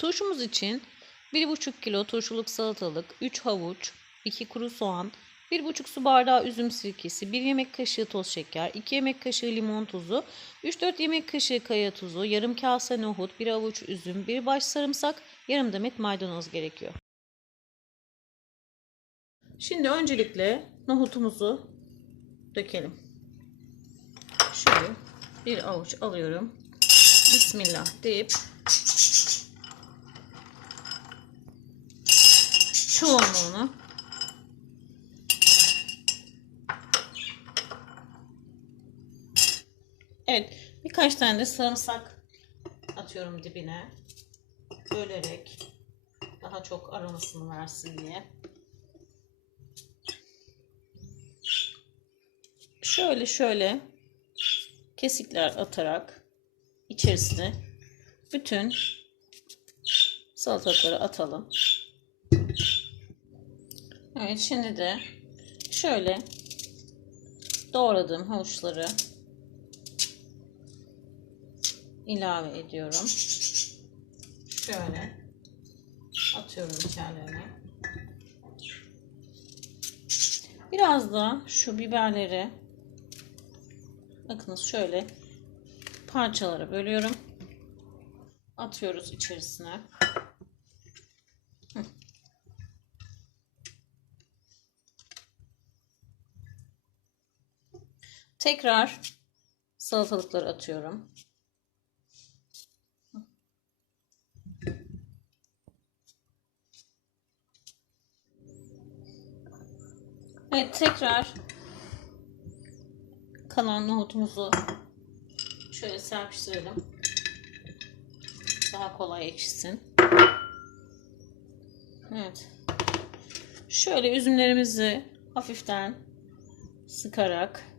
Turşumuz için 1,5 kilo turşuluk salatalık, 3 havuç, 2 kuru soğan, 1,5 su bardağı üzüm sirkesi, 1 yemek kaşığı toz şeker, 2 yemek kaşığı limon tuzu, 3-4 yemek kaşığı kaya tuzu, yarım kase nohut, 1 avuç üzüm, 1 baş sarımsak, yarım demet maydanoz gerekiyor. Şimdi öncelikle nohutumuzu dökelim. Şöyle bir avuç alıyorum. Bismillah deyip çoğunluğunu Evet, birkaç tane de sarımsak atıyorum dibine. Bölerek daha çok aromasını versin diye. Şöyle şöyle kesikler atarak içerisine bütün salatalıkları atalım. Evet şimdi de şöyle doğradığım havuçları ilave ediyorum. Şöyle atıyorum içerilerine. Biraz da şu biberleri bakınız şöyle parçalara bölüyorum. Atıyoruz içerisine. Tekrar salatalıkları atıyorum. Evet tekrar kalan nohutumuzu şöyle serpiştirelim. Daha kolay ekşisin. Evet. Şöyle üzümlerimizi hafiften sıkarak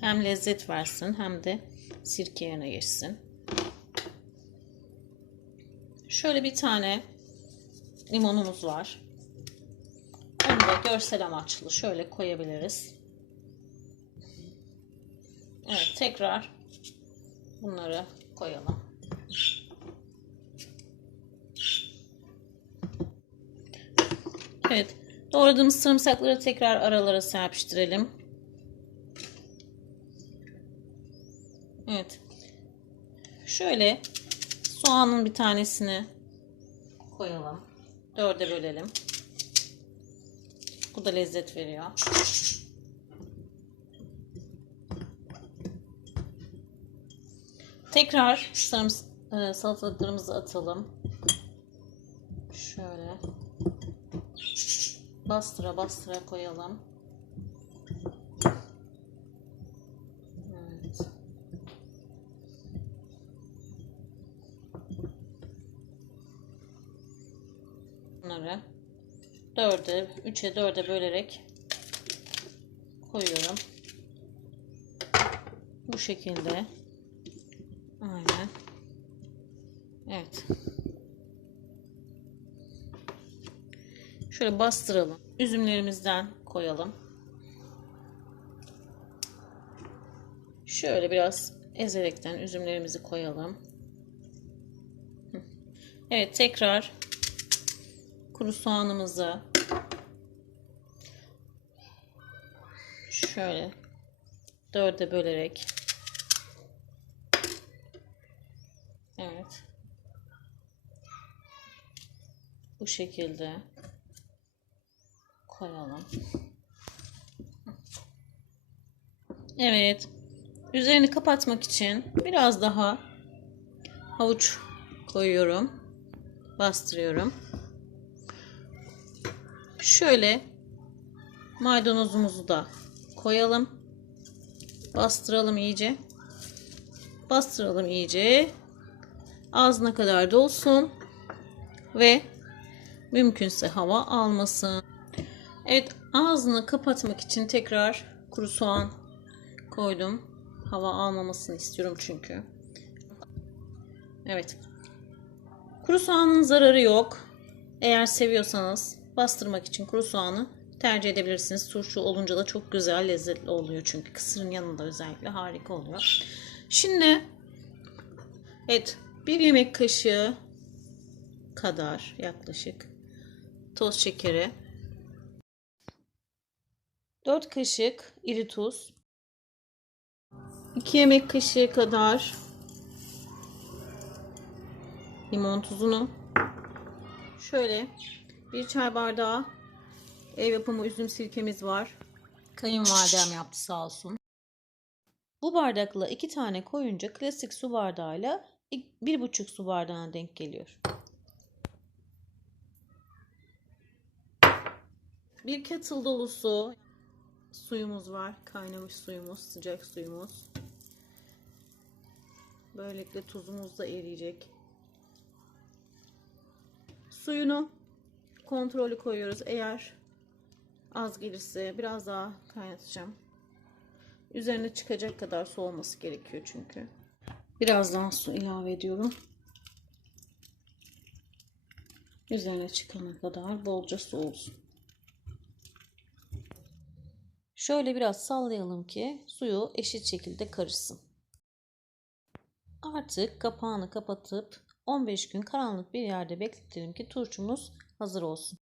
hem lezzet versin hem de sirke yerine geçsin. Şöyle bir tane limonumuz var. Onu da görsel amaçlı şöyle koyabiliriz. Evet tekrar bunları koyalım. Evet doğradığımız sarımsakları tekrar aralara serpiştirelim. Evet. Şöyle soğanın bir tanesini koyalım. Dörde bölelim. Bu da lezzet veriyor. Tekrar e, salatalıklarımızı atalım. Şöyle bastıra bastıra koyalım. Bunları dörde, üçe dörde bölerek koyuyorum. Bu şekilde. Aynen. Evet. Şöyle bastıralım. Üzümlerimizden koyalım. Şöyle biraz ezerekten üzümlerimizi koyalım. Evet tekrar kuru soğanımızı şöyle dörde bölerek evet bu şekilde koyalım. Evet. Üzerini kapatmak için biraz daha havuç koyuyorum. Bastırıyorum. Şöyle maydanozumuzu da koyalım. Bastıralım iyice. Bastıralım iyice. Ağzına kadar dolsun. Ve mümkünse hava almasın. Evet ağzını kapatmak için tekrar kuru soğan koydum. Hava almamasını istiyorum çünkü. Evet. Kuru soğanın zararı yok. Eğer seviyorsanız bastırmak için kuru soğanı tercih edebilirsiniz. Turşu olunca da çok güzel lezzetli oluyor çünkü kısırın yanında özellikle harika oluyor. Şimdi evet bir yemek kaşığı kadar yaklaşık toz şekeri 4 kaşık iri tuz 2 yemek kaşığı kadar limon tuzunu şöyle bir çay bardağı ev yapımı üzüm sirkemiz var. Kayınvalidem yaptı sağ olsun. Bu bardakla iki tane koyunca klasik su bardağıyla bir buçuk su bardağına denk geliyor. Bir kettle dolusu suyumuz var. Kaynamış suyumuz, sıcak suyumuz. Böylelikle tuzumuz da eriyecek. Suyunu kontrollü koyuyoruz. Eğer az gelirse biraz daha kaynatacağım. Üzerine çıkacak kadar su olması gerekiyor çünkü. Biraz daha su ilave ediyorum. Üzerine çıkana kadar bolca su olsun. Şöyle biraz sallayalım ki suyu eşit şekilde karışsın. Artık kapağını kapatıp 15 gün karanlık bir yerde bekletelim ki turşumuz hazır olsun.